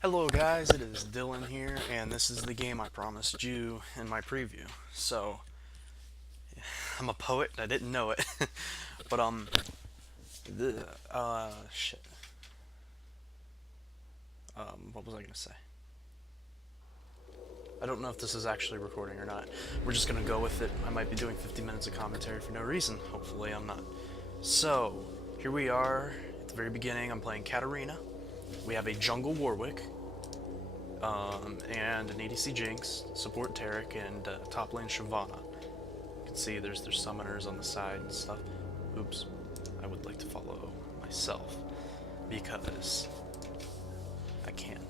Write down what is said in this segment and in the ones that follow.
Hello guys, it is Dylan here, and this is the game I promised you in my preview. So, I'm a poet, I didn't know it. but, shit. What was I gonna say? I don't know if this is actually recording or not. We're just gonna go with it. I might be doing 50 minutes of commentary for no reason. Hopefully I'm not. So, here we are, at the very beginning, I'm playing Katarina. We have a Jungle Warwick, and an ADC Jinx, support Tarek, and top lane Shyvana. You can see there's summoners on the side and stuff. Oops, I would like to follow myself because I can.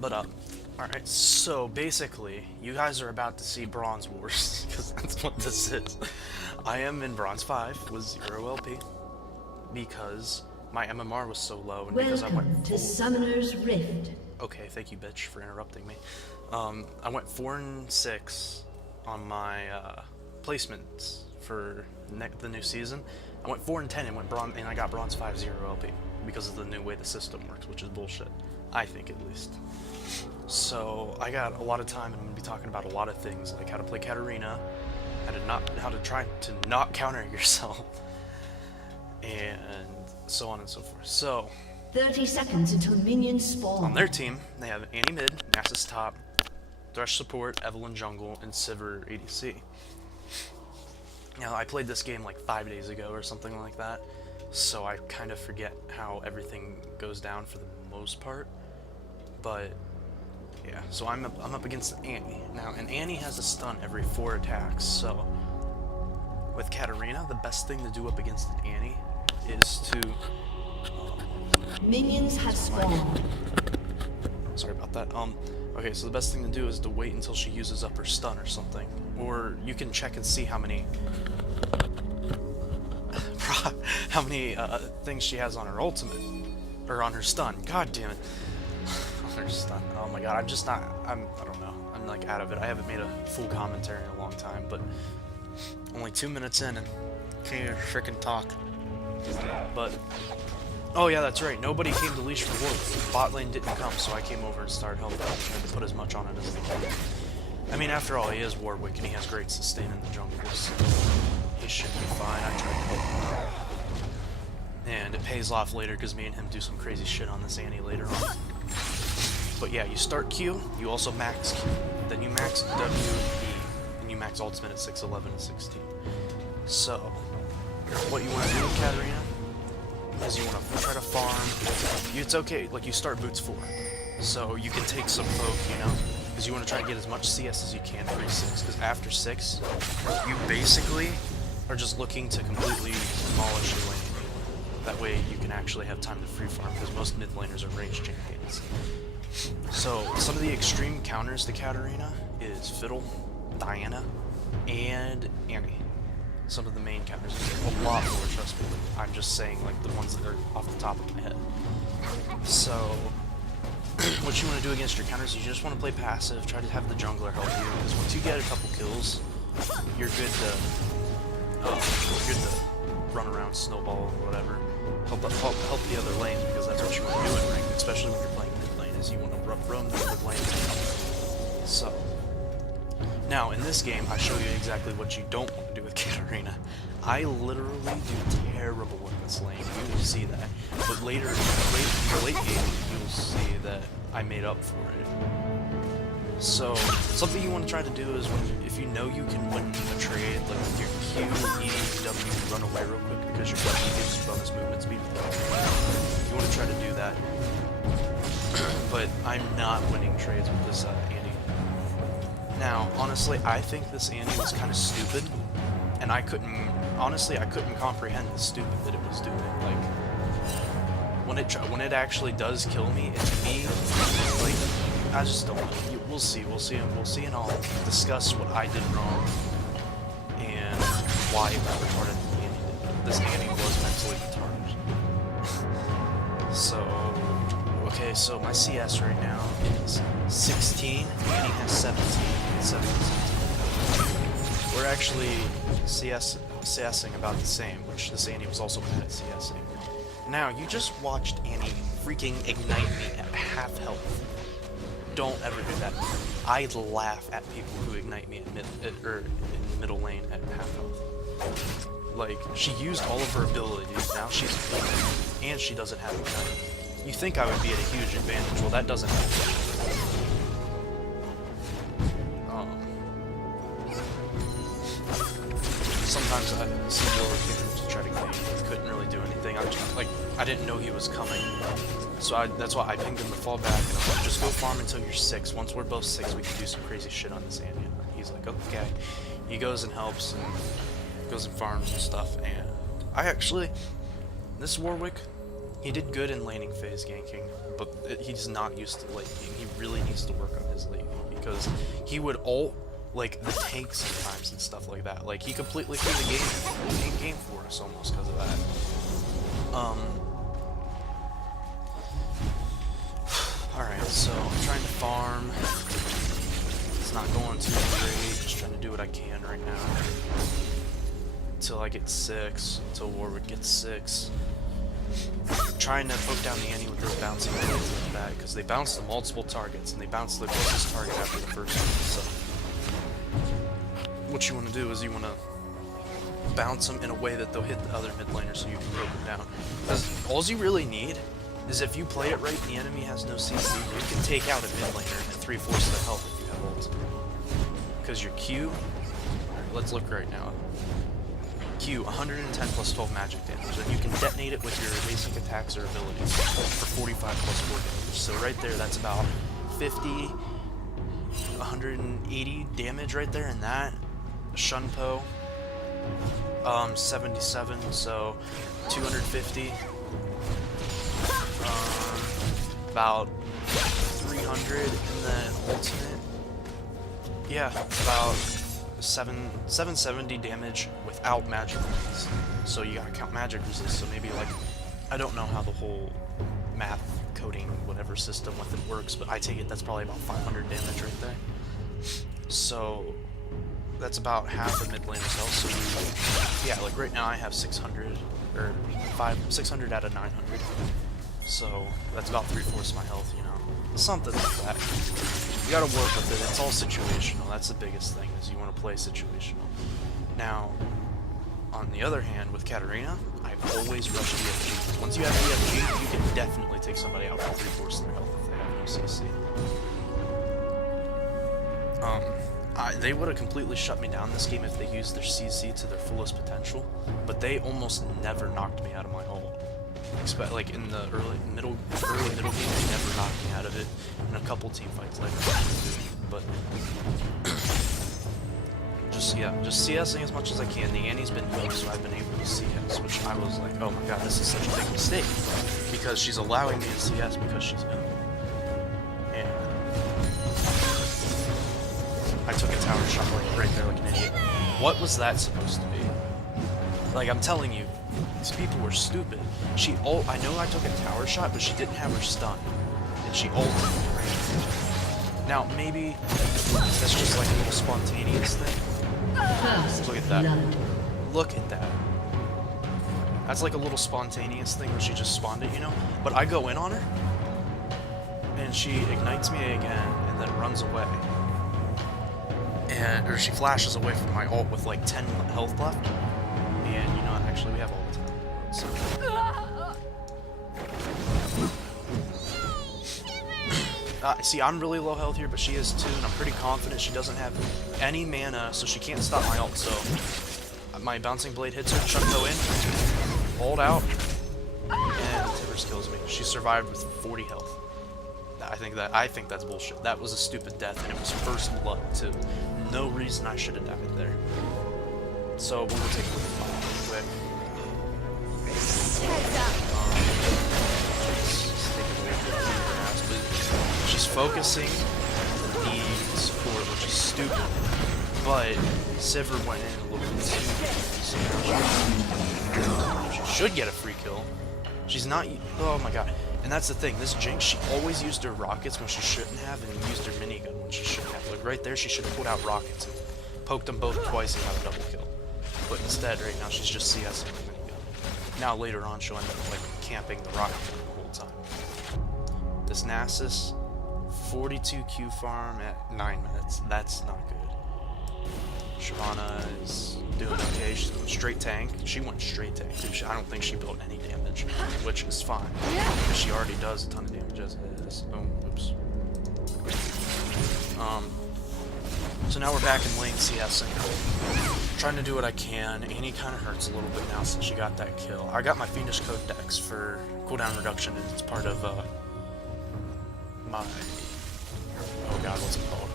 But alright, so basically, you guys are about to see Bronze Wars, because that's what this is. I am in Bronze 5 with 0 LP, because my MMR was so low, and because I went Welcome to Summoner's Rift. Okay, thank you, bitch, for interrupting me. I went 4 and 6 on my placements for the new season. I went 4 and 10 and and I got Bronze 5 0 LP because of the new way the system works, which is bullshit. I think, at least. So I got a lot of time, and I'm gonna be talking about a lot of things, like how to play Katarina, how to try to not counter yourself, and so on and so forth. So 30 seconds until minions spawn. on their team, they have Annie mid, Nasus top, Thresh support, Evelynn jungle, and Sivir ADC. Now, I played this game like 5 days ago or something like that, so I kind of forget how everything goes down for the most part. But yeah, so I'm up against Annie now, and Annie has a stun every 4 attacks. So with Katarina, the best thing to do up against an Annie is to Minions have spawned. sorry about that. Okay, so the best thing to do is to wait until she uses up her stun or something. Or you can check and see how many things she has on her ultimate. Or on her stun. God damn it. On her stun. Oh my god, I don't know. I'm like out of it. I haven't made a full commentary in a long time, but only 2 minutes in and can't even frickin' talk. But oh yeah, that's right. Nobody came to leash for Warwick. Bot lane didn't come, so I came over and started helping. I tried to put as much on it as I can. I mean, after all, he is Warwick, and he has great sustain in the jungle, so he should be fine. I tried to help him out. And it pays off later, because me and him do some crazy shit on this Annie later on. But yeah, you start Q, you also max Q. Then you max W, E, and you max ultimate at 6, 11, and 16. So, what you want to do with Katarina is you want to try to farm. It's okay, like you start boots 4, so you can take some poke, you know, because you want to try to get as much CS as you can pre-6, because after 6, you basically are just looking to completely demolish your lane. That way you can actually have time to free farm, because most mid laners are range champions. So some of the extreme counters to Katarina is Fiddle, Diana, and Annie. Some of the main counters. A lot more, trust me. I'm just saying, like, the ones that are off the top of my head. So, what you want to do against your counters is you just want to play passive, try to have the jungler help you, because once you get a couple kills, you're good to run around, snowball, or whatever. Help the other lanes, because that's what you want to do in rank, especially when you're playing mid lane, is you want to roam the other lanes. So, now, in this game, I show you exactly what you don't want to do with Katarina. I literally do terrible in this lane. You will see that. But later, in the late game, you will see that I made up for it. So, something you want to try to do is if you know you can win a trade, like with your Q, E, W, run away real quick because your W gives you bonus movement speed. You want to try to do that. But I'm not winning trades with this Annie. Now, honestly, I think this Annie was kind of stupid, and I couldn't comprehend the stupid that it was doing. Like, when it actually does kill me, to me, like, I just don't know. We'll see, and I'll discuss what I did wrong, and why retarded Annie did. This Annie was mentally retarded. So, okay, so my CS right now is 16, Annie has 17. We're actually CSing about the same, which this Annie was also bad at CSing. Now, you just watched Annie freaking ignite me at half health. Don't ever do that. I laugh at people who ignite me in middle lane at half health. Like, she used all of her abilities, now she's full, and she doesn't have ignite. You think I would be at a huge advantage, well that doesn't happen. Sometimes I see Warwick to try to gank, couldn't really do anything. I didn't know he was coming, so that's why I pinged him to fall back. And I'm like, just go farm until you're 6. Once we're both 6, we can do some crazy shit on this Anya. He's like, okay. He goes and helps and goes and farms and stuff. And this Warwick, he did good in laning phase ganking, but he's not used to late game. He really needs to work on his late game because he would ult like the tank sometimes and stuff like that. Like he completely threw the game for us almost because of that. Alright, so I'm trying to farm. It's not going too great. Just trying to do what I can right now. Until I get 6, until Warwick gets 6. Trying to poke down the Annie with those bouncing blades in the back, because they bounce to multiple targets, and they bounce the closest target after the first one, so what you want to do is you want to bounce them in a way that they'll hit the other mid laner so you can poke them down. Because all you really need is if you play it right and the enemy has no CC, you can take out a mid laner at 3/4 of their health if you have ult. Because your Q, let's look right now. Q, 110 plus 12 magic damage, and you can detonate it with your basic attacks or abilities for 45 plus 4 damage. So right there, that's about 50, 180 damage right there in that. Shunpo, 77, so 250. About 300 in the ultimate. Yeah, about 770 damage without magic resist. So you gotta count magic resist, so maybe like, I don't know how the whole math coding whatever system with it works, but I take it that's probably about 500 damage right there. So that's about half of mid laner's health, so yeah, like right now I have 600, or 600 out of 900. So that's about 3/4 of my health, you know. Something like that. You gotta work with it, it's all situational. That's the biggest thing, is you want to play situational. Now, on the other hand, with Katarina, I always rush EFG. Once you have EFG, you can definitely take somebody out for 3/4 of their health if they have no CC. They would have completely shut me down this game if they used their CC to their fullest potential, but they almost never knocked me out of my ult. Like in the early middle game, they never knocked me out of it. In a couple team fights later, but just CSing as much as I can. The Annie's been weak, so I've been able to CS, which I was like, oh my god, this is such a big mistake, because she's allowing me to CS because she's ill. And I took a tower shot like right there like an idiot. What was that supposed to be? Like, I'm telling you, these people were stupid. I know I took a tower shot, but she didn't have her stun. And she ulted. Now, maybe that's just like a little spontaneous thing. Look at that. Look at that. That's like a little spontaneous thing where she just spawned it, you know? But I go in on her, and she ignites me again, and then runs away. Or she flashes away from my ult with like 10 health left. And you know, actually we have all the time. So. See, I'm really low health here, but she is too, and I'm pretty confident she doesn't have any mana, so she can't stop my ult. So my bouncing blade hits her, Shunpo in, ult out, and Tibbers kills me. She survived with 40 health. I think that's bullshit. That was a stupid death, and it was first blood too. No reason I should have died there. So we'll go take a look at mine real quick. She's focusing the support, which is stupid. But Sivir went in a little bit too. She should get a free kill. She's not. Oh my god. And that's the thing. This Jinx, she always used her rockets when she shouldn't have, and used her minigun when she shouldn't have. Like right there, she should have put out rockets and poked them both twice and got a double kill. But instead, right now, she's just CSing the minigun. now later on she'll end up like camping the rocket the whole time. This Nasus, 42 Q farm at 9 minutes. That's not good. Shyvana is doing okay. She's going straight tank. She went straight tank too. I don't think she built any damage, which is fine because she already does a ton of damage as it is. Oh, oops. So now we're back in lane CSing. Trying to do what I can. Annie kind of hurts a little bit now since she got that kill. I got my Fiendish Code Dex for cooldown reduction, and it's part of my... oh god, what's it called?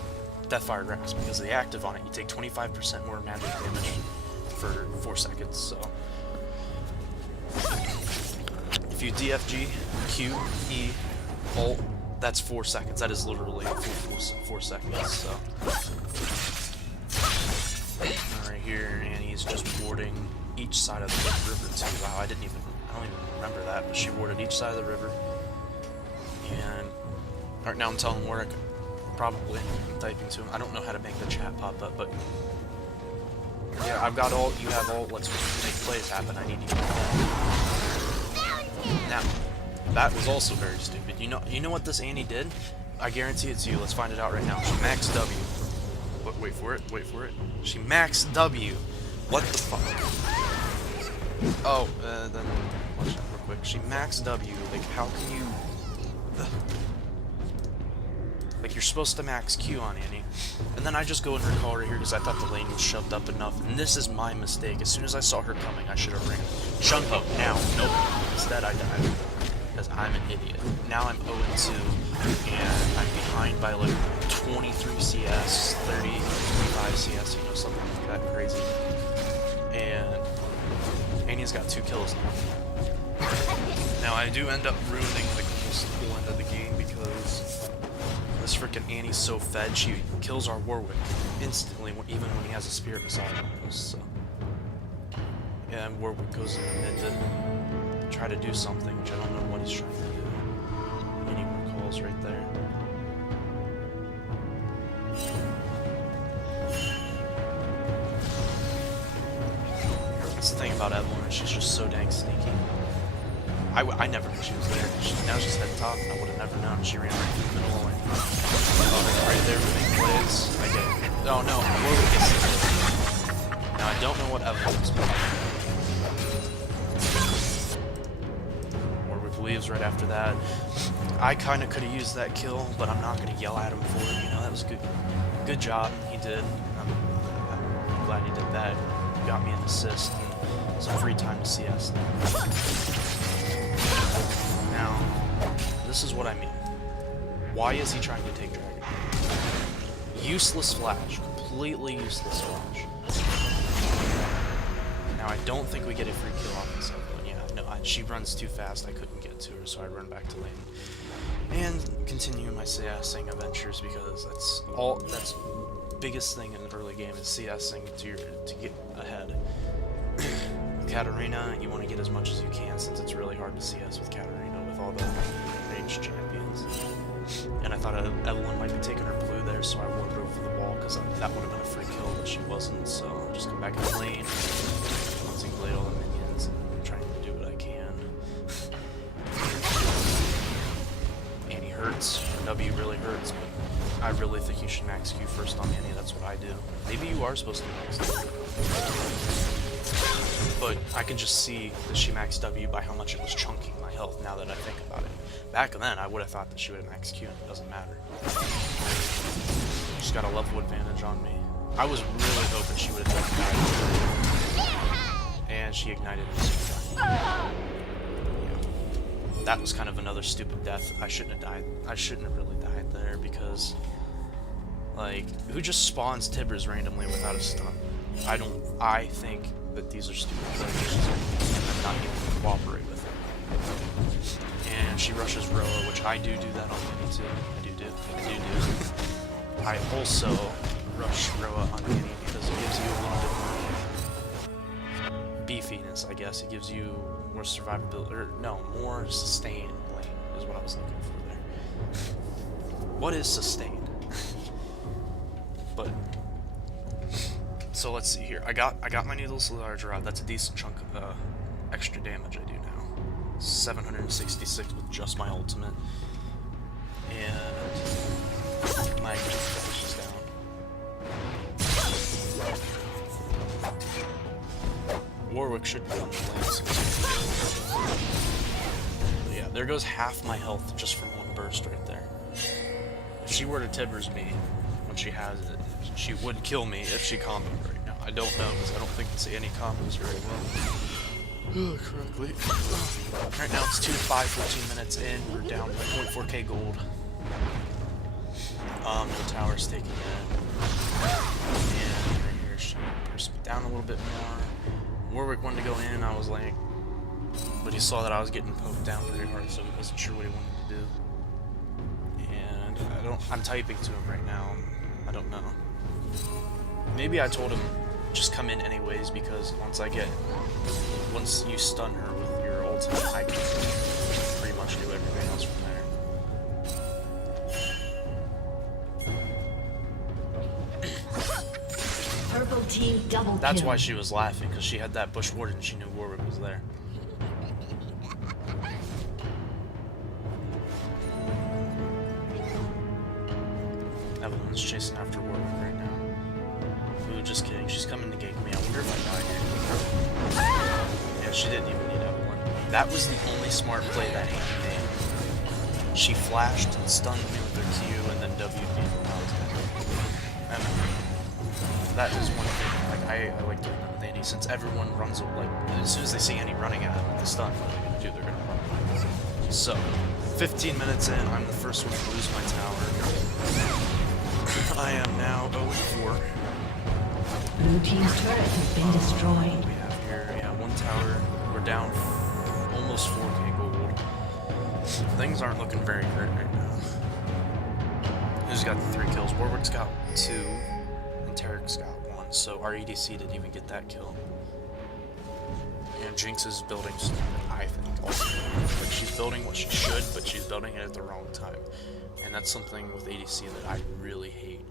Deathfire Grasp. Because of the active on it, you take 25% more magic damage for 4 seconds, so... if you DFG, Q, E, ult, that's 4 seconds. That is literally a full 4 seconds, so... right here, Annie's just warding each side of the river too. Wow, I don't even remember that, but she warded each side of the river. And right now I'm telling Warwick, probably, I'm typing to him. I don't know how to make the chat pop up, but yeah, I've got ult, you have ult, let's make plays happen. I need you to do that. Now, that was also very stupid. You know what this Annie did? I guarantee it's you. Let's find it out right now. She maxed W. Wait for it. She maxed W. What the fuck? Oh, then watch that real quick. She maxed W. Like, how can you? Like, you're supposed to max Q on Annie. And then I just go in her call right here because I thought the lane was shoved up enough. And this is my mistake. As soon as I saw her coming, I should have ran. Shunpo, now. Nope. Instead, I died. Because I'm an idiot. Now I'm 0-2, and I'm behind by like 23 CS, 30, 25 CS, you know, something like that crazy. And Annie's got 2 kills now. Now I do end up ruining like almost the whole end of the game because this frickin' Annie's so fed, she kills our Warwick instantly, even when he has a Spirit beside him. So. Yeah, and Warwick goes in the mid to try to do something, which I don't know what he's trying to do. Anyone calls right there. That's the thing about Evelyn, she's just so dang sneaky. I never knew she was there. Now she's head top, and I would have never known. She ran right through the middle lane. Oh, right there to make plays. I get it. Oh no, Warwick gets it. Now I don't know what Evelyn is, but leaves right after that. I kind of could have used that kill, but I'm not going to yell at him for it. You know, that was good job. He did. I'm glad he did that. He got me an assist and some free time to CS. Now, this is what I mean. Why is he trying to take Dragon? Useless flash. Completely useless flash. Now, I don't think we get a free kill off this Evelyn. Yeah, no, she runs too fast. I couldn't get to her, so I run back to lane and continue my CSing adventures because that's biggest thing in the early game is CSing to get ahead. Katarina, you want to get as much as you can since it's really hard to CS with Katarina with all the ranged champions. And I thought Evelyn might be taking her blue there, so I warded over the wall because that would have been a free kill, but she wasn't. So I'll just come back in the lane, bouncing blade all the minions, and trying to do what I can. Annie hurts. Her W really hurts, but I really think you should max Q first on Annie. That's what I do. Maybe you are supposed to max W. But I can just see that she maxed W by how much it was chunking my health now that I think about it. Back then, I would have thought that she would have maxed Q and it doesn't matter. She's got a level advantage on me. I was really hoping she would have died. And she ignited me. Yeah. That was kind of another stupid death. I shouldn't have died. I shouldn't have really died there because, like, who just spawns Tibbers randomly without a stun? I think that these are stupid players and I'm not even going to cooperate with it. And she rushes Roa, which I do that on Annie too. I do. I also rush Roa on Annie because it gives you a little bit more beefiness, I guess. It gives you more survivability, or no, more sustain lane is what I was looking for there. What is sustain? But so let's see here. I got my Needless Large Rod. That's a decent chunk extra damage I do now. 766 with just my ultimate. And my flash is down. Warwick should be on the lane. But yeah, there goes half my health just from one burst right there. If she were to Tibbers me when she has it, she would kill me if she comboed right now. I don't know, because I don't think I see any combos very well. Correctly. Right now it's 2-5, 14 minutes in. We're down 1.4k gold. The tower's taking it. And right here, she burst me down a little bit more. Warwick wanted to go in, I was like, but he saw that I was getting poked down pretty hard, so he wasn't sure what he wanted to do. And I'm typing to him right now. I don't know. Maybe I told him just come in anyways, because once you stun her with your ultimate, I can pretty much do everything else from there. Purple team double kill. That's why she was laughing, because she had that bush ward and she knew Warwick was there. Evelyn's chasing after Warwick right now. Ooh, just kidding. She's coming to gank me. I wonder if I die here. Yeah, she didn't even need Evelyn. That was the only smart play that Amy made. She flashed and stunned me with her Q and then W'd me when I was dead. And that is one thing. Like I like doing that with Andy, since everyone runs like as soon as they see Andy running at the stun, what are they gonna do? They're gonna run. So 15 minutes in, I'm the first one to lose my tower. I am now 0-4. Blue team's turret has been destroyed. We have here, yeah, one tower. We're down almost 4k gold. Things aren't looking very great right now. Who's got the 3 kills? Warwick's got 2, and Tarek's got 1. So our EDC didn't even get that kill. And Jinx is building something, I think, also. Like, she's building what she should, but she's building it at the wrong time. And that's something with ADC that I really hate,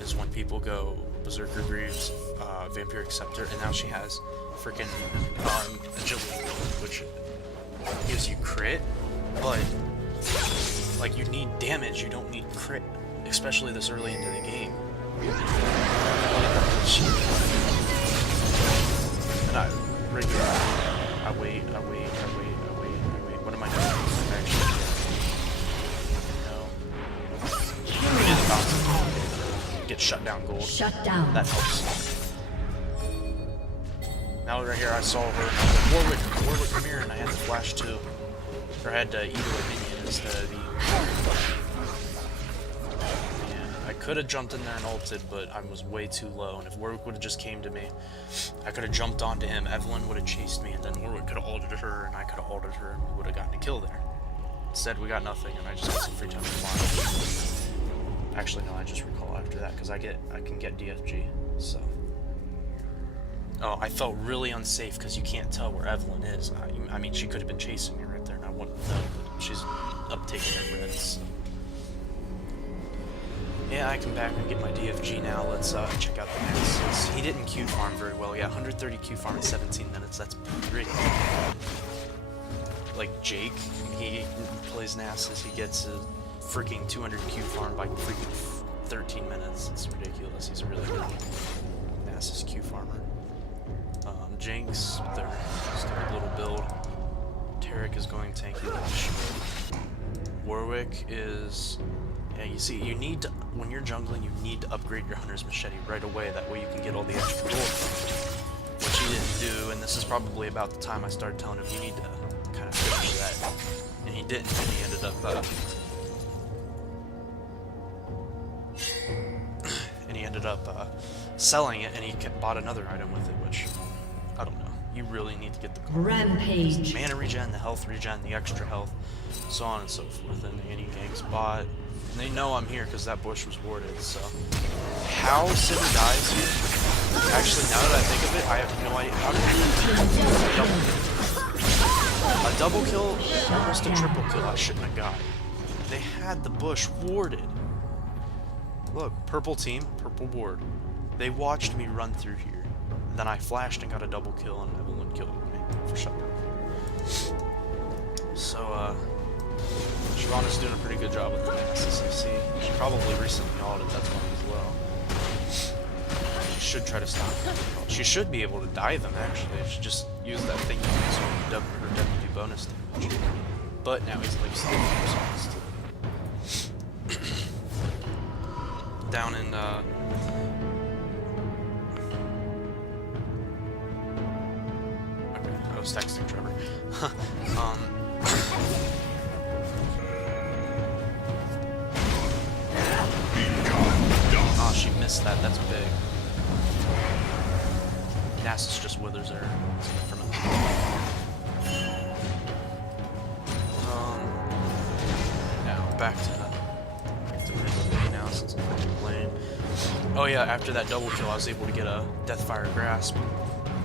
is when people go Berserker Greaves, Vampiric Scepter, and now she has freaking Agility, which gives you crit, but like you need damage, you don't need crit, especially this early into the game. And I wait. What am I doing? Actually, get shut down gold. Shut down. That helps. Now right here I saw her. Warwick, come here, and I had to flash too. Or I had to eat a minion instead of the. Yeah, I could have jumped in there and ulted, but I was way too low. And if Warwick would have just came to me, I could have jumped onto him. Evelyn would have chased me, and then Warwick could have ulted her, and I could have ulted her, and we would have gotten a kill there. Instead, we got nothing, and I just got some free time to fly. Actually, no, I just recall after that, because I can get DFG, so. Oh, I felt really unsafe, because you can't tell where Evelyn is. I mean, she could have been chasing me right there, and I wouldn't know, but she's up taking her reds, so. Yeah, I come back and get my DFG now. Let's check out the Nasus. He didn't Q farm very well. Yeah, 130 Q farm in 17 minutes. That's pretty. Like Jake, he plays Nasus. He gets a freaking 200 Q farm by freaking 13 minutes. It's ridiculous. He's a really good Nasus Q farmer. Jinx, their stupid little build. Tarek is going tanky like shit. Warwick is. Yeah, you see, you need to, when you're jungling, you need to upgrade your Hunter's Machete right away, that way you can get all the extra gold. Which he didn't do, and this is probably about the time I started telling him, you need to kind of finish that. And he didn't, and he ended up, selling it, and he bought another item with it, which, I don't know. You really need to get the Rampage. mana regen, the health regen, the extra health, so on and so forth, and any ganks bought. And they know I'm here because that bush was warded, so. How Cinder dies here? Actually, now that I think of it, I have no idea. How did he a double kill? Almost a triple kill I shouldn't have got. They had the bush warded. Look, purple team, purple ward. They watched me run through here. And then I flashed and got a double kill, and Evelyn killed me for shutdown. So, Siobhan doing a pretty good job with the Nasus, I see. She probably recently audited, that's one as well. She should try to stop her. She should be able to die them, actually, if she just used that thing to use her WD bonus damage. But now he's like down in, okay, I was texting Trevor. Oh, she missed that. That's big. Nasus just withers her. Now back to middle now since I'm playing. Oh yeah, after that double kill, I was able to get a Deathfire Grasp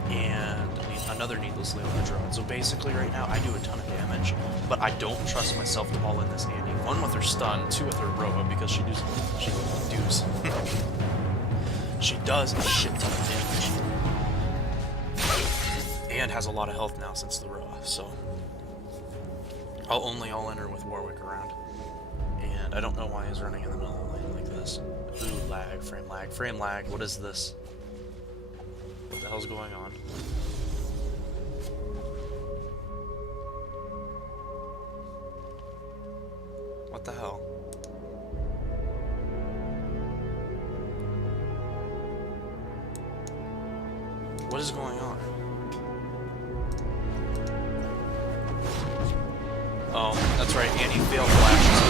and another needlessly on the drone. So basically, right now I do a ton of damage, but I don't trust myself to all in this Andy. One with her stun, two with her Roa because she does she does a shit ton of damage, and has a lot of health now since the Roa. So I'll only all in her with Warwick around, and I don't know why he's running in the middle of the lane like this. Ooh, lag, frame lag, frame lag. What is this? What the hell's going on? What the hell? What is going on? Oh, that's right, Annie failed flashes.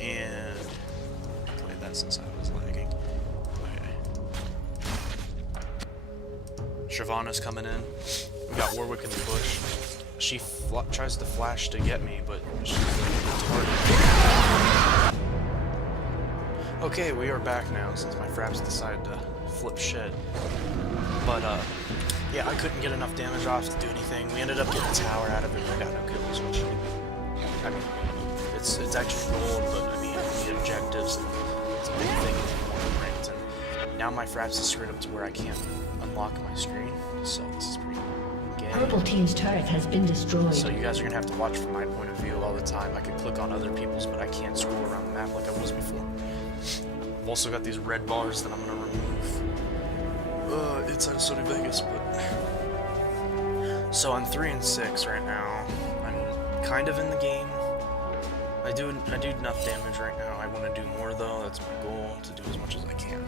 And I played that since I was lagging. Okay. Shyvana's coming in. We got Warwick in the bush. She tries to flash to get me, but she's retarded. Okay, we are back now since my fraps decided to flip shit. But yeah, I couldn't get enough damage off to do anything. We ended up getting a tower out of it. I got no kills, which I mean, it's actually gold, but I mean the objectives. It's a big thing in ranked, and now my fraps is screwed up to where I can't unlock my screen. So this is pretty gay. Purple team's turret has been destroyed. So you guys are gonna have to watch from my point of view all the time. I can click on other people's, but I can't scroll around the map like I was before. I've also got these red bars that I'm gonna remove. Inside of Sony Vegas, but so I'm 3 and 6 right now. I'm kind of in the game. I do enough damage right now. I want to do more though. That's my goal, to do as much as I can.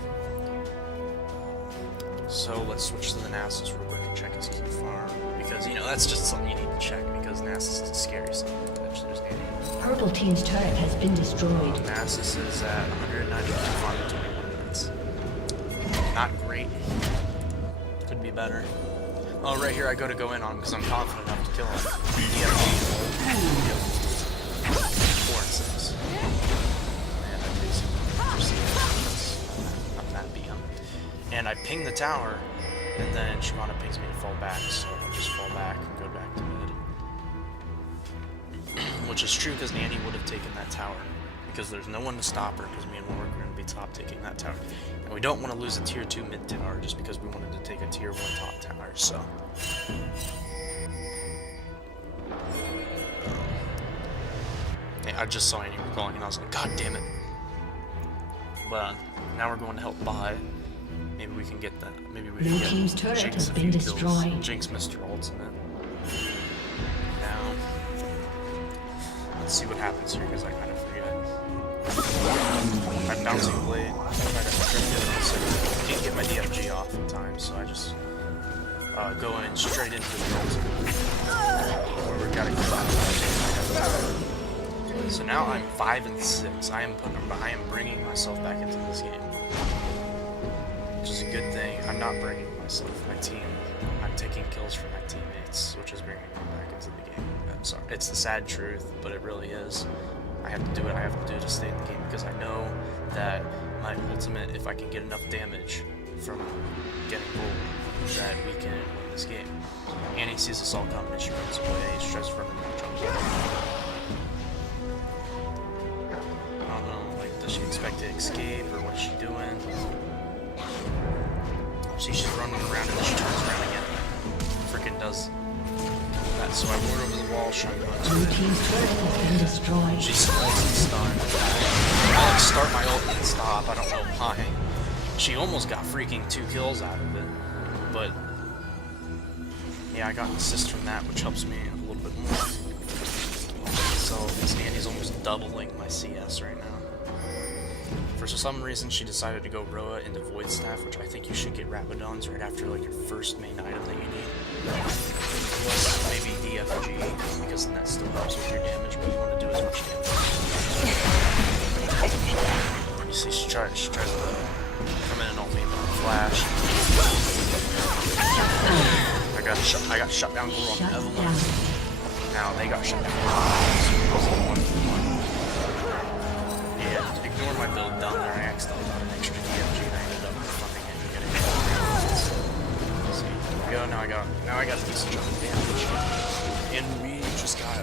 So let's switch to the Nasus real quick and check his key farm, because you know that's just something you need to check because Nasus is scary. So there's Andy. Purple team's turret has been destroyed. Nasus is at 192 farm in 21 minutes. Not great. Could be better. Oh, right here I go in on because I'm confident enough to kill him. Yep. 4 and 6. And I basically I'm that beat him. And I ping the tower, and then Shyvana pings me to fall back, so I'll just fall back and go back to mid. Which is true because Annie would have taken that tower, because there's no one to stop her, because me and Warwick are going to be top taking that tower. And we don't want to lose a tier 2 mid tower just because we wanted to take a tier 1 top tower, so. I just saw Annie recalling and I was like, God damn it. But now we're going to help buy. Maybe we can get that. Maybe we can Blue get team's turret Jinx has a been few destroyed. kills. Jinx Mr. Ultimate. Now, let's see what happens here because I kind of forget. My bouncing blade. I didn't get my DFG off in time, so I just go in straight into the ultimate. Where we gotta kill. So now I'm 5 and 6. I am bringing myself back into this game, which is a good thing. I'm not bringing myself, my team. I'm taking kills from my teammates, which is bringing me back into the game. I'm sorry, it's the sad truth, but it really is. I have to do what I have to do to stay in the game because I know that my ultimate, if I can get enough damage from getting gold, that we can win this game. Annie sees us all coming and she runs away. She tries to run and jumps away. I don't know, like, does she expect expect to escape, or what is she doing? See, she's running around and then she turns around again. Freaking does that. So I ward over the wall, trying to go into Blue it. team's turret has been destroyed. She stalls and stunned. I like start my ult and then stop. I don't know why. She almost got freaking 2 kills out of it. But yeah, I got an assist from that, which helps me a little bit more. So this Andy's almost doubling my CS right now. For some reason, she decided to go Roa into Void Staff, which I think you should get Rabadons right after like your first main item that you need. Plus maybe DFG, because then that still helps with your damage, but you want to do as much damage. You see, she tries to come in and ult me, but flash. I got shut down on Evelyn. Now they got shut down. Yeah, ignore my build down there. I accidentally got an extra DFG and I ended up funding it and getting it. See, there we go. Now I got a decent chunk of damage. And we just got a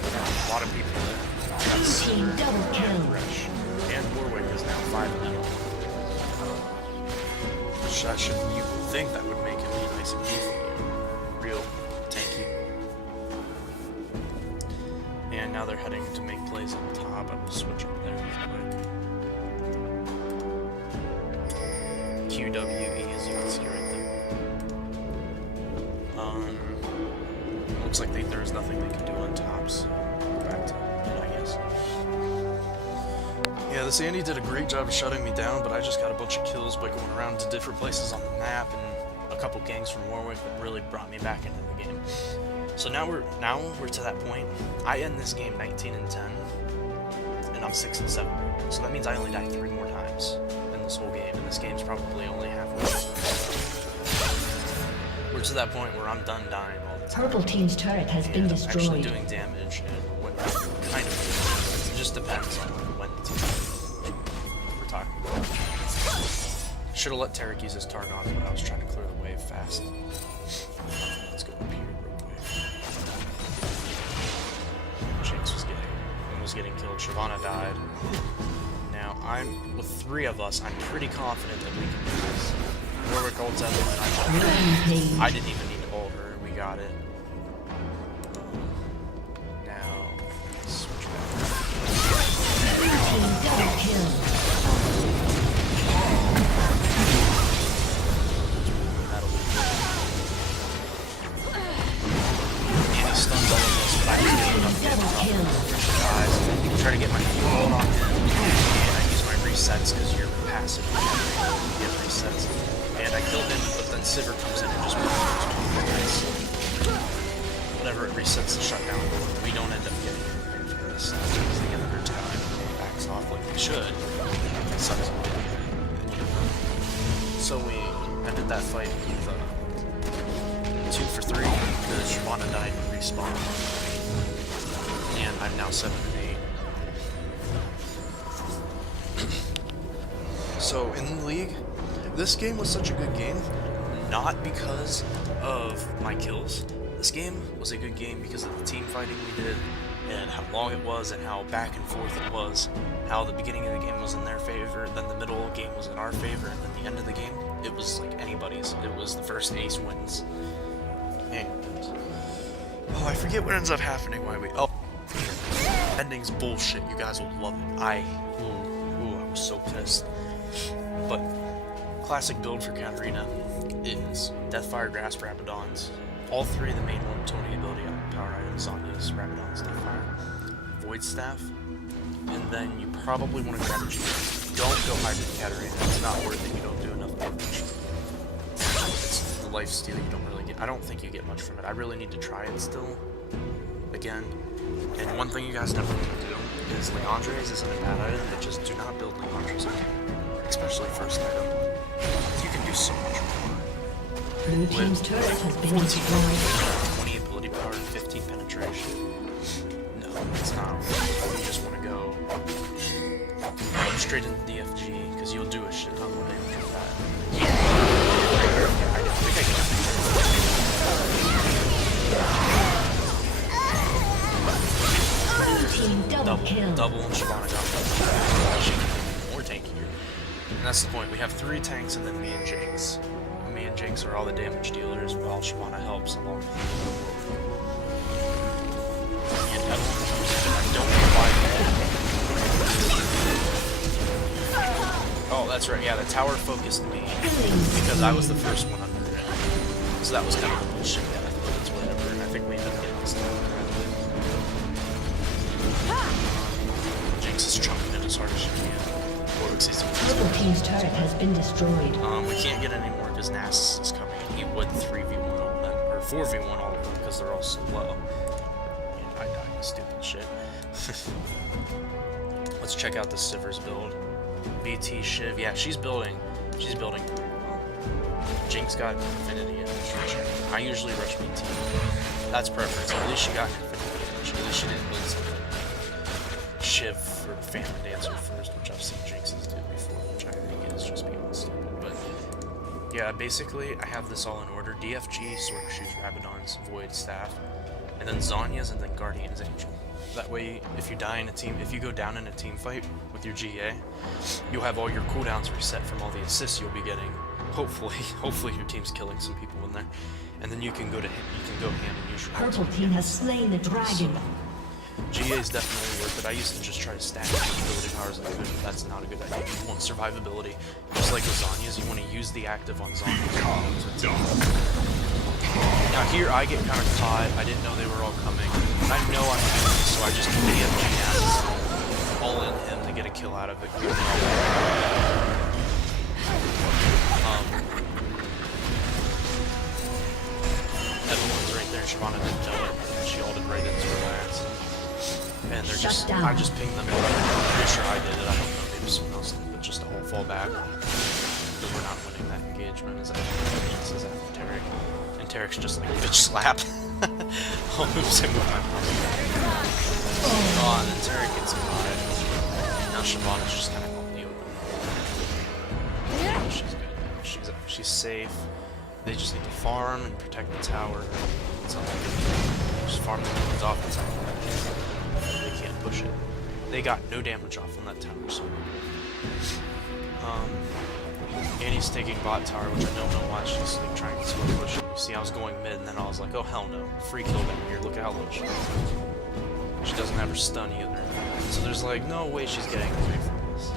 lot of people that got Silver and Resh. And Warwick is now 5-0. Which I should, you would think that would make him be nice and beefy. Real tanky. And now they're heading to make plays on top. I will switch up there real quick. QWE, as you can see right there. Looks like there's nothing they can do on top, so back to it, I guess. Yeah, this Andy did a great job of shutting me down, but I just got a bunch of kills by going around to different places on the map, and a couple ganks from Warwick that really brought me back into the game. So now we're to that point. I end this game 19-10, and I'm 6-7. So that means I only die 3 more times in this whole game, and this game's probably only halfway. We're to that point where I'm done dying all the time. Purple team's turret has been destroyed. Actually doing damage and what kind of. It just depends on when we're talking about. Should have let Tarek use his Targon, but I was trying to clear the wave fast. Let's go up here real quick. Jinx was getting killed. Shyvana died. Now with 3 of us, I'm pretty confident that we can do this. Warwick ults Evelyn. I didn't even need to ult her. We got it. Now switch back. Double kill. Stuns all of us, but I just gave enough damage. Try to get my fuel on him, and I use my resets because you're passive. You get resets. And I killed him, but then Sivir comes in and just whatever it resets the shutdown, we don't end up getting anything for this. Because they get under time and it backs off like they should. It sucks. So we ended that fight with 2 for 3 because Shyvana died and respawned. And I'm now 7-8. So in the league, this game was such a good game, not because of my kills. This game was a good game because of the team fighting we did, and how long it was, and how back and forth it was. How the beginning of the game was in their favor, then the middle of the game was in our favor, and then the end of the game, it was like anybody's. It was the first ace wins. And oh, I forget what ends up happening. Ending's bullshit. You guys will love it. I was so pissed. But classic build for Katarina is Deathfire, Grasp, Rabadons. All 3 of the main Tony ability power items on is Rabadons, Deathfire, Void Staff, and then you probably want to grab a G. Don't go Hybrid Katarina. It's not worth it. You don't do enough damage. It's the lifesteal. You don't really get. I don't think you get much from it. I really need to try it still. Again. And one thing you guys never want to do is Leandre's isn't a bad item, but just do not build Leandre's again. Especially first item. You can do so much more. Blue team's turret has been destroyed. 20 ability power and 15 penetration. No, it's not. You just want to go straight into DFG, because you'll do a shit ton more damage with that. I think I can. Blue team double kill. Double and Shyvana got more tankier. that's the point. We have 3 tanks and then me and Jinx. Me and Jinx are all the damage dealers while Shyvana helps along. And Evelyn comes in. I don't know why. Oh, that's right. Yeah, the tower focused me because I was the first one under it. So that was kind of a bullshit death, but it's whatever. And I think we ended up getting this tower. Jinx is chunking it as hard as she can. Purple team's turret has been destroyed. We can't get any more because Nasus is coming, and he would 3v1 all of them, or 4v1 all of them because they're all so low. And I died, stupid shit. Let's check out the Sivir's build. BT Shiv, yeah, she's building pretty well. Jinx got Infinity and I usually rush BT. That's preference. At least she got Infinity damage. At least she didn't build something like Shiv for Phantom Dancer first, which I've seen Jinx's do before, which I think is just being stupid. But yeah, basically I have this all in order. DFG, Sword Shoes, Rabadon's, Void Staff, and then Zhonya's, and then Guardian's Angel. That way, if you die in a team, if you go down in a team fight with your GA, you'll have all your cooldowns reset from all the assists you'll be getting. Hopefully your team's killing some people in there, and then you can go ham and use your Purple team has slain the dragon. GA is definitely worth it. I used to just try to stack as much ability powers as I could, but that's not a good idea. You want survivability. Just like with Zhonya's, you want to use the active on Zhonya's. Now here I get kind of caught. I didn't know they were all coming. And I know I'm doing this, so I just DFG Nasus all in him to get a kill out of it. Evelyn's right there, and Shyvana didn't know it. She ulted right into her lance. And they're just, I just pinged them. I'm pretty sure I did it. I don't know, maybe someone else did, but just a whole fall back. Because we're not winning that engagement. Is after Tarek. And Tarek's just like, bitch slap. I'll move him with my mouse. Oh, and then Tarek gets him on it. Now Shyvana's just kind of helping me with him. Oh, she's good. She's safe. They just need to farm and protect the tower. That's all they do. Just farm the minions off the tower. They can't push it. They got no damage off on that tower, so. Annie's taking bot tower, which I don't know why she's like trying to slow push it. You see, I was going mid, and then I was like, oh hell no. Free kill down here. Look at how low she is. She doesn't have her stun either. So there's like no way she's getting away from this.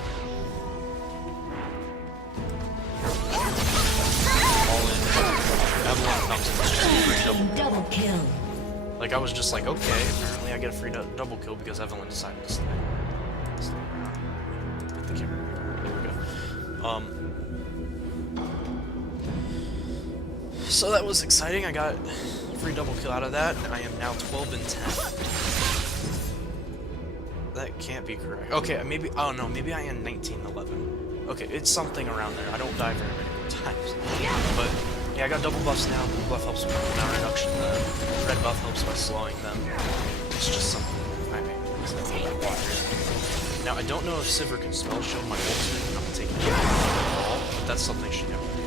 Evelyn comes and it's just a free double kill. Like, I was just like, okay, apparently I get a free double kill because Evelyn decided to stay. Put the camera. There we go. So that was exciting. I got a free double kill out of that. I am now 12 and 10. That can't be correct. Okay, maybe, oh no, maybe I am 19 and 11. Okay, it's something around there. I don't die very many more times. But yeah, I got double buffs now. Blue buff helps with cooldown reduction. Red buff helps by slowing them. It's just something I made. Now, I don't know if Sivir can spell shield my ultimate and I'm taking it at all, but that's something she never did.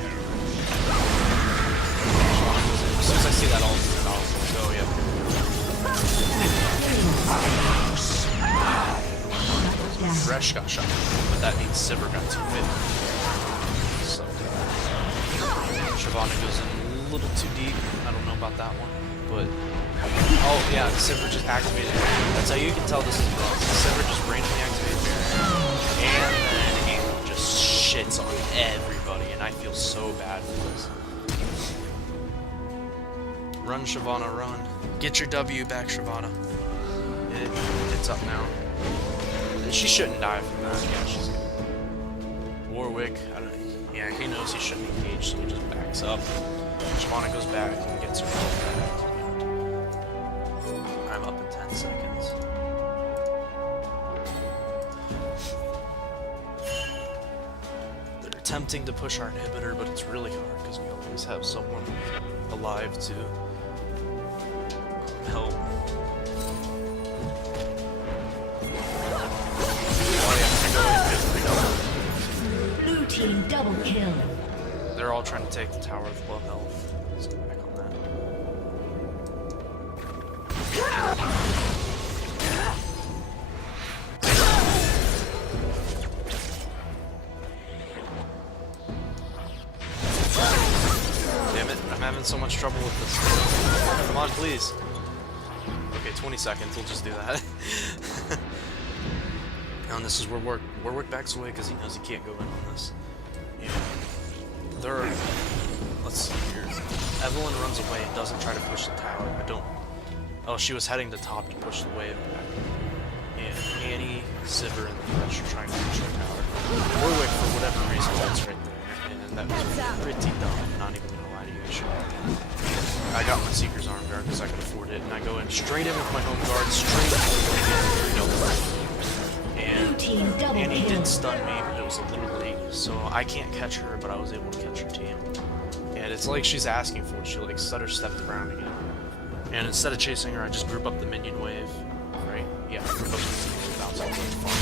As soon as I see that ultimate, I was like, oh yeah. Thresh got shot, but that means Sivir got 250. So, Shyvana goes in a little too deep. I don't know about that one, but oh yeah, Sivir just activated. That's how you can tell this is wrong. Sivir just randomly activated and then Angel just shits on everybody, and I feel so bad for this. Run, Shyvana, run! Get your W back, Shyvana. It's up now. She shouldn't die from that. Yeah, she's good. Warwick, I don't. Yeah, he knows he shouldn't engage, so he just backs up. Shyvana goes back and gets her health back. I'm up in 10 seconds. They're attempting to push our inhibitor, but it's really hard because we always have someone alive to help. Blue team double kill. They're all trying to take the tower with low health. Let's get back on that. Come on, please. Okay, 20 seconds. We'll just do that. And this is where Warwick backs away because he knows he can't go in on this. Yeah. There are... Let's see here. Evelyn runs away and doesn't try to push the tower. I don't... Oh, she was heading to top to push the wave back. And Annie, Sivir, and the Flesh are trying to push the tower. Warwick, for whatever reason, that's right there. And that was pretty dumb. I'm not even gonna lie to you. I got my Seeker's Arm Guard because I could afford it, and I go in straight in with my home guard, straight in. And Annie did stun me, but it was a little late, so I can't catch her, but I was able to catch her team. And it's like she's asking for it. She like stutter stepped around again. And instead of chasing her, I just group up the minion wave. Right? Yeah, group up the minion wave, bounce off the farm.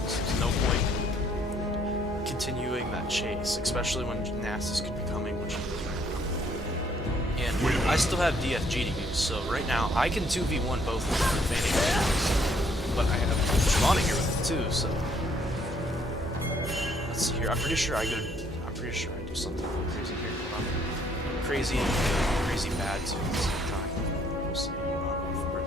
There's no point continuing that chase, especially when Nasus could be coming, which he is right now. And I still have DFG to use, so right now I can 2v1 both of them with advantage, but I have Shyvana here with it too, so let's see here. I'm pretty sure I do something really crazy here. Crazy bad too at the same time. We'll see. For it.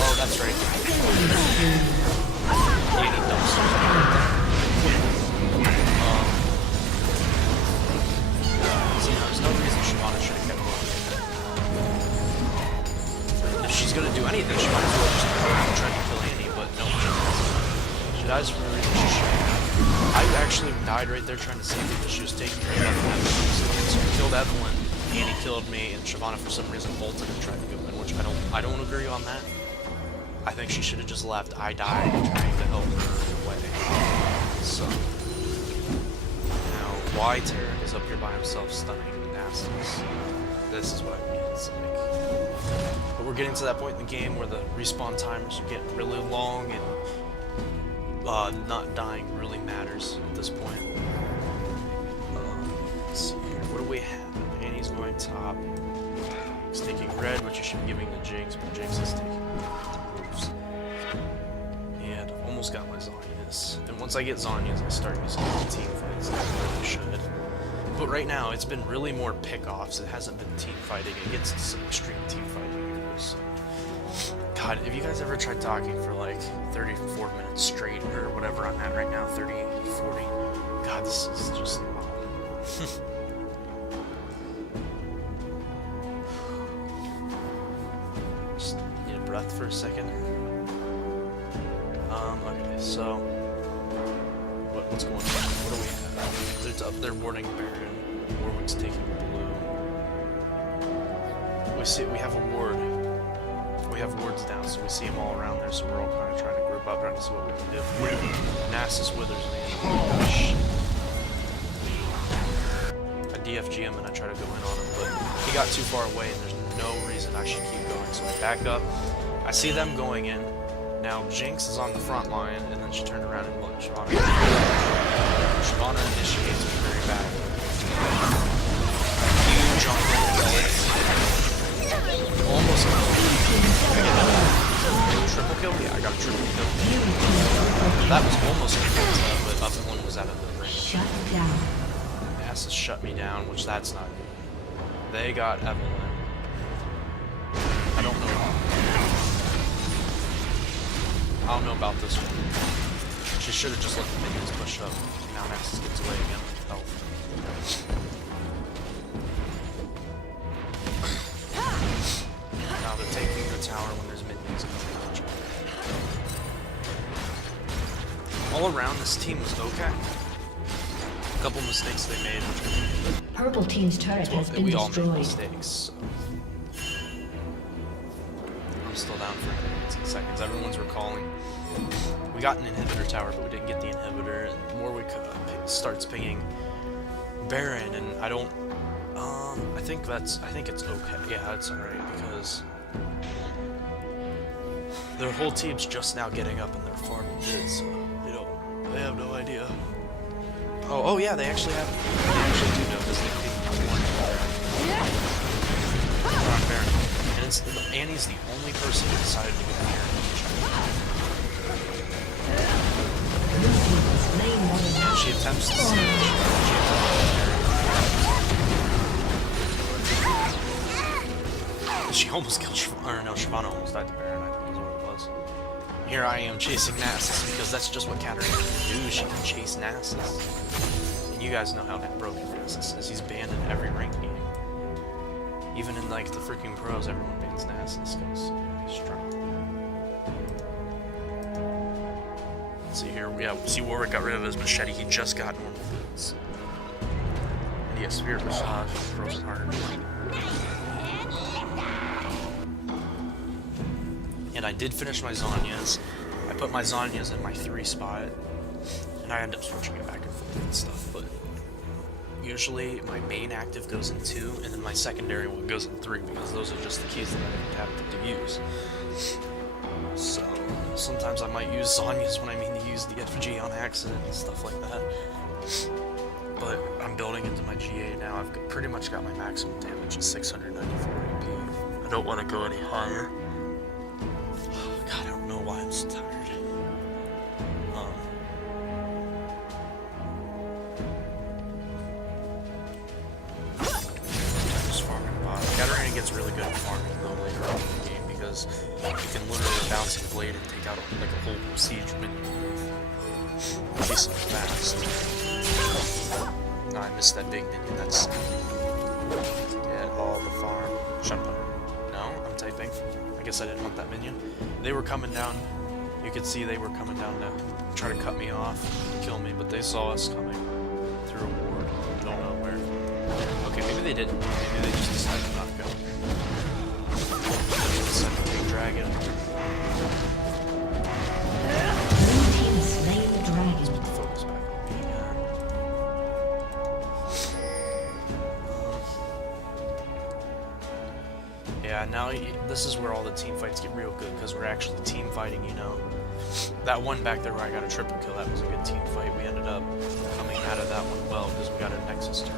Oh, that's right. Annie dumpsters me right there. So there's no reason Shyvana should have kept going. If she's gonna do anything, she might as well just try to kill Annie, but no, she dies for the reason she shouldn't. I actually died right there trying to save her because she was taking care of Evelyn. So I killed Evelyn, Annie killed me, and Shyvana for some reason bolted and tried to go in, which I don't agree on that. I think she should have just left. I died trying to help her away. So now why Tarek is up here by himself stunning Nasus? This is what I mean. It's like, but we're getting to that point in the game where the respawn timers are getting really long and not dying really matters at this point. Let's see here. What do we have? Annie's going top. He's taking red, which you should be giving to Jinx, but Jinx is taking the moves. And I've almost got my Zhonya's. And once I get Zhonya's, I start using team fights. I really should. But right now, it's been really more pickoffs. It hasn't been team fighting. It gets some extreme team fighting. So. God, have you guys ever tried talking for like 34 minutes straight or whatever I'm at right now, 30, 40? God, this is just just need a breath for a second. Okay, so what's going on? What do we have? They're warding Baron. Warwick's taking blue. We have a ward. We have wards down, so we see them all around there, so we're all kind of trying to group up, trying to see what we can do. Nasus withers me. I DFG him and I try to go in on him, but he got too far away and there's no reason I should keep going, so I back up. I see them going in. Now Jinx is on the front line, and then she turned around and looked at Shyvana. Shyvana initiates me very bad. Huge on almost got triple kill? Yeah, I got a triple kill. That was almost a kill, but Evelyn was out of the range. Shut down. Nasus shut me down, which that's not good. They got Evelyn. I don't know about this one. She should have just let the minions push up. Now Nasus gets away again with health. Now they're taking the tower when there's minions coming. All around, this team was okay. A couple mistakes they made, which Purple team's turret has been we all made destroyed. mistakes. So. I'm still down for 6 seconds. Everyone's recalling. We got an inhibitor tower, but we didn't get the inhibitor. And Warwick starts pinging Baron, and I don't. I think it's okay. Yeah, it's alright because their whole team's just now getting up and they're farming mid, so they have no idea. Oh yeah, they actually do know this. They pinged one Baron, and Annie's the only person who decided to go here. She attempts to siege. she almost killed Shyvana, or no, Shyvana almost died to Baron, I think is what it was. Here I am chasing Nasus, because that's just what Katarina can do, she can chase Nasus. And you guys know how broken Nasus is, he's banned in every ranked game. Even in like the freaking pros, everyone bans Nasus, because he's strong. Let's see here, yeah, see Warwick got rid of his machete, he just got normal boots. And he has Spirit Massage, frozen heart. And I did finish my Zhonya's. I put my Zhonya's in my 3 spot, and I end up switching it back and forth and stuff, but usually my main active goes in 2, and then my secondary one goes in 3, because those are just the keys that I have to use. So, sometimes I might use Zhonya's when I mean to use the FG on accident and stuff like that. But I'm building into my GA now. I've pretty much got my maximum damage at 694 AP. I don't want to go any higher. God, I don't know why I'm so tired. I'm just farming bot. Katarina gets really good at farming though later on in the game because you can literally bounce a blade and take out like a whole siege minion. Decently fast. Oh, I missed that big minion. That's dead. All the farm. Shut up. No, I'm typing. I guess I didn't want that minion. They were coming down. You could see they were coming down to try to cut me off, kill me, but they saw us coming through a ward. I don't know where. Okay, maybe they didn't. Maybe they just decided not to go. Second dragon. Blue team slain the dragon. Let's put the focus back on me again. Yeah, now this is where all the team fights get real good, because we're actually team fighting, you know. That one back there where I got a triple kill, that was a good team fight. We ended up coming out of that one well, because we got a Nexus turret.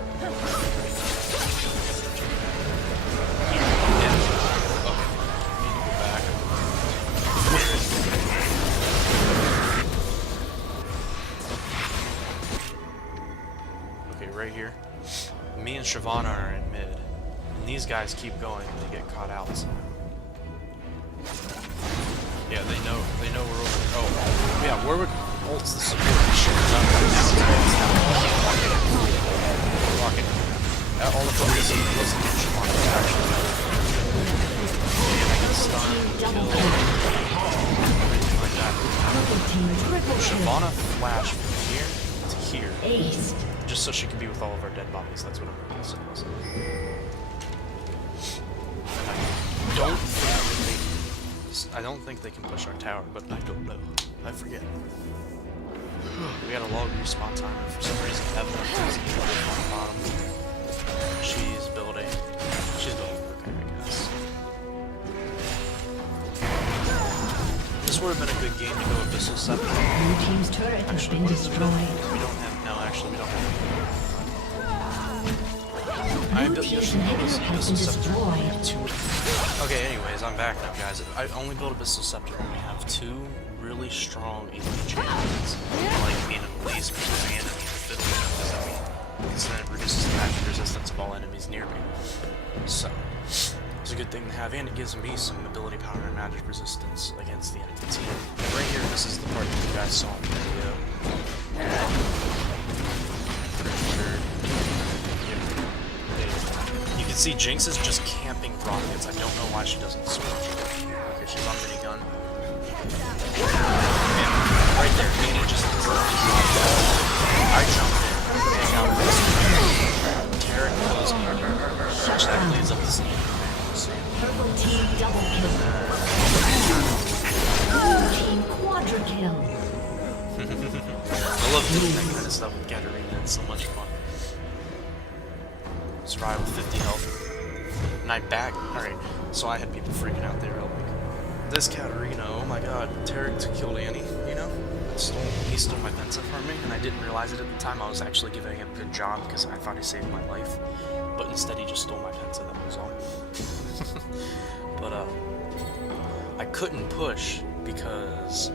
Okay, right here. Me and Shyvana are in mid. And these guys keep going and they get caught out. So. Yeah, they know we're over. Oh, yeah, Warwick ults the support. Shit is up right now. Rocket. All the focus wasn't on Shyvana, it was actually. And I get stunned, killed, everything like that. Shyvana flashed from here to here. Ace. Just so she could be with all of our dead bodies. That's what I'm guessing was. I don't think they can push our tower, but I don't know. I forget. We got a log respawn timer for some reason. Evan doesn't on the bottom. She's building. Okay, I guess. This would have been a good game to go Abyssal Scepter. Blue team's turret has been destroyed. We don't have. No, actually, we don't have. I Blue team's inhibitor has been destroyed. Okay, anyways, I'm back now, guys. I only built Abyssal Scepter when we have 2 really strong AP champions, like being a Blaze and a Fiddle, because then it reduces the magic resistance of all enemies near me. So, it's a good thing to have, and it gives me some ability power and magic resistance against the enemy team. Right here, this is the part that you guys saw in the video. You can see Jinx is just camping rockets. I don't know why she doesn't switch. Okay, she's on minigun. And right there, Dana just I jumped in, hang out with this. Tarek kills me. Switch that leads up to Sneak. Purple team double kill. Blue team quadra kill. I love doing that kind of stuff with Katarina. It's so much fun. Survive with 50 health. And I bagged. Alright, so I had people freaking out. They were like, this Katarina, oh my god, Tarek killed Annie, you know? He stole my Pensa from me, and I didn't realize it at the time. I was actually giving him a good job because I thought he saved my life. But instead he just stole my Pensa, that was all. But, I couldn't push because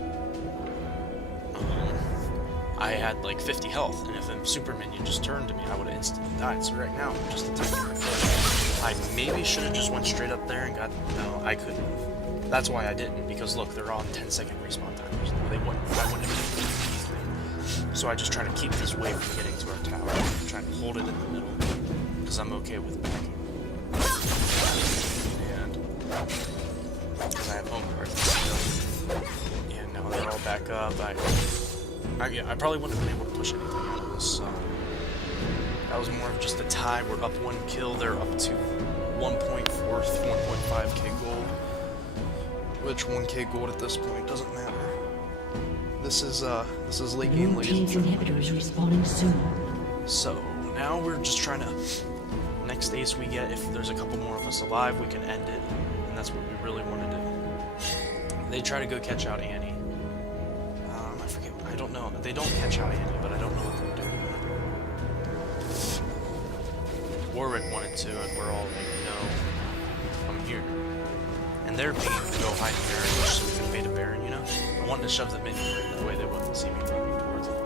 I had like 50 health, and if a super minion just turned to me, I would have instantly died. So right now, I'm just attacking my push. I maybe should have just went straight up there and got... No, I couldn't. That's why I didn't, because look, they're on 10-second respawn timers. I wouldn't have been able to do anything. So I just try to keep this wave from getting to our tower. I'm trying to hold it in the middle, because I'm okay with backing. And because I have home cards. And now they're all back up. Yeah, I probably wouldn't have been able to push anything out of this, so... That was more of just a tie. We're up 1 kill. They're up to 1.5k gold. Which 1k gold at this point doesn't matter. This is late game, Blue ladies and team's gentlemen. inhibitor is respawning soon. So now we're just trying to. Next ace we get, if there's a couple more of us alive, we can end it, and that's what we really want to do. They try to go catch out Annie. I forget. I don't know. They don't catch out Annie, but I don't know what they're doing. Warwick wanted to, and we're all like, no, I'm here. And they're being to go hide in Baron, so we can bait a Baron, you know? I wanted to shove them in here, that way they wouldn't see me running towards them.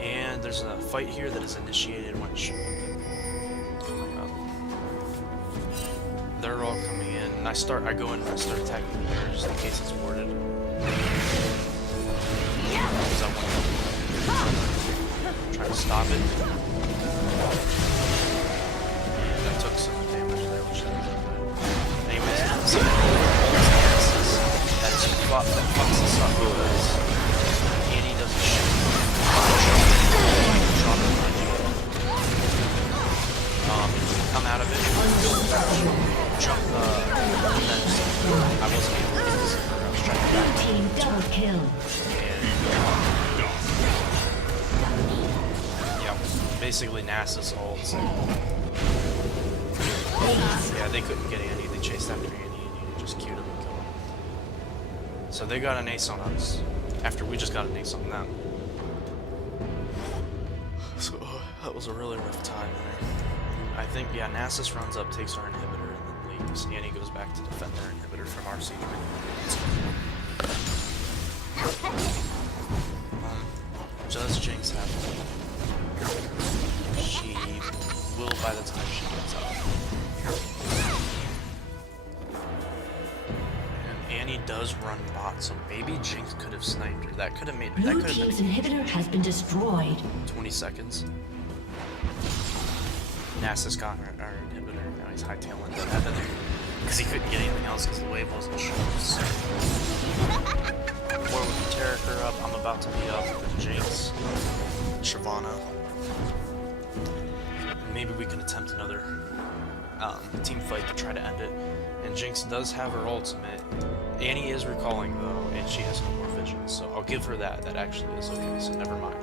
And there's a fight here that is initiated when they're all coming in, and I go in and I start attacking the Baron just in case it's warded. Because I want to try to stop it. And I took some damage there, which isn't good. Anyways, so that fucks us up because Annie doesn't shoot. Come out of it. Jump I wasn't able to get this. I was trying to Blue team double kill. Basically Nasus ults. Yeah, they couldn't get Annie. They chased after Annie and you just queued him and killed him. So they got an ace on us after we just got an ace on them. So that was a really rough time there. I think, yeah, Nasus runs up, takes our inhibitor, and then leaves. Annie goes back to defend their inhibitor from our siege minion. Does Jinx have one? She will by the time she gets up. And Annie does run bot, so maybe Jinx could have sniped her. That could have made. Blue team's inhibitor has been destroyed. 20 seconds. Nasus got our inhibitor. Now he's hightailing the heaven because he couldn't get anything else because the wave wasn't short. So. War with the Terraker up. I'm about to be up with Jinx, Shyvana. Maybe we can attempt another team fight to try to end it. And Jinx does have her ultimate. Annie is recalling though, and she has no more vision, so I'll give her that. That actually is okay, so never mind.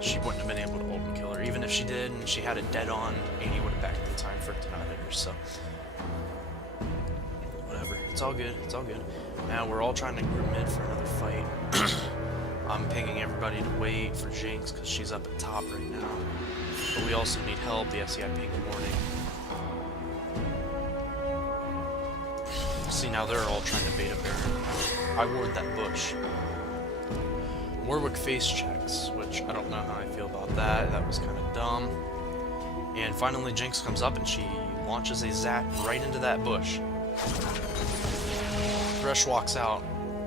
She wouldn't have been able to ult and kill her. Even if she did and she had it dead on, Annie would have backed the time for it to not hit her, so. Whatever. It's all good. It's all good. Now we're all trying to group mid for another fight. I'm pinging everybody to wait for Jinx because she's up at top right now. But we also need help. Yes, yeah, ping a warning. See, now they're all trying to bait a Baron. I ward that bush. Warwick face checks, which I don't know how I feel about that. That was kind of dumb. And finally Jinx comes up and she launches a zap right into that bush. Thresh walks out,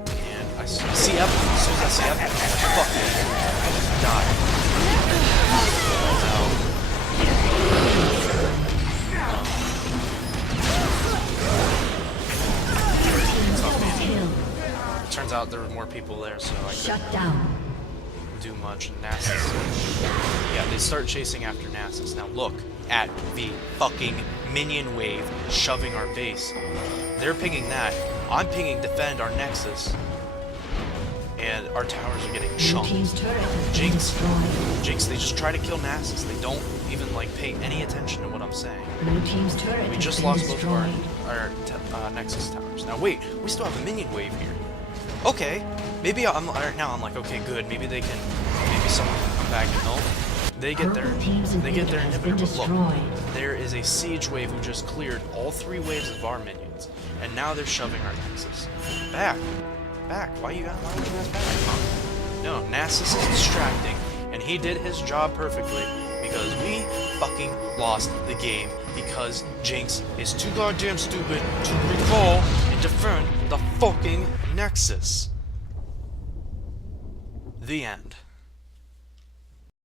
and I see Evelyn. As soon as I see Evelyn, I'm like, fuck it. Die. Turns out there were more people there, so I couldn't do much. And Nasus, yeah, they start chasing after Nasus. Now look at the fucking minion wave shoving our base. They're pinging that. I'm pinging defend our Nexus. And our towers are getting chunked. Jinx, they just try to kill Nasus. They don't even like pay any attention to what I'm saying. We just lost both of our Nexus towers. Now wait, we still have a minion wave here. Okay, maybe I'm like, okay, good. Maybe someone can come back and help. They get their inhibitor, but look, there is a siege wave who just cleared all 3 waves of our minions, and now they're shoving our Nexus. Back. Why would you guys back? No, Nasus is distracting, and he did his job perfectly, because we fucking lost the game because Jinx is too goddamn stupid to recall and defend the fucking Nexus. The end.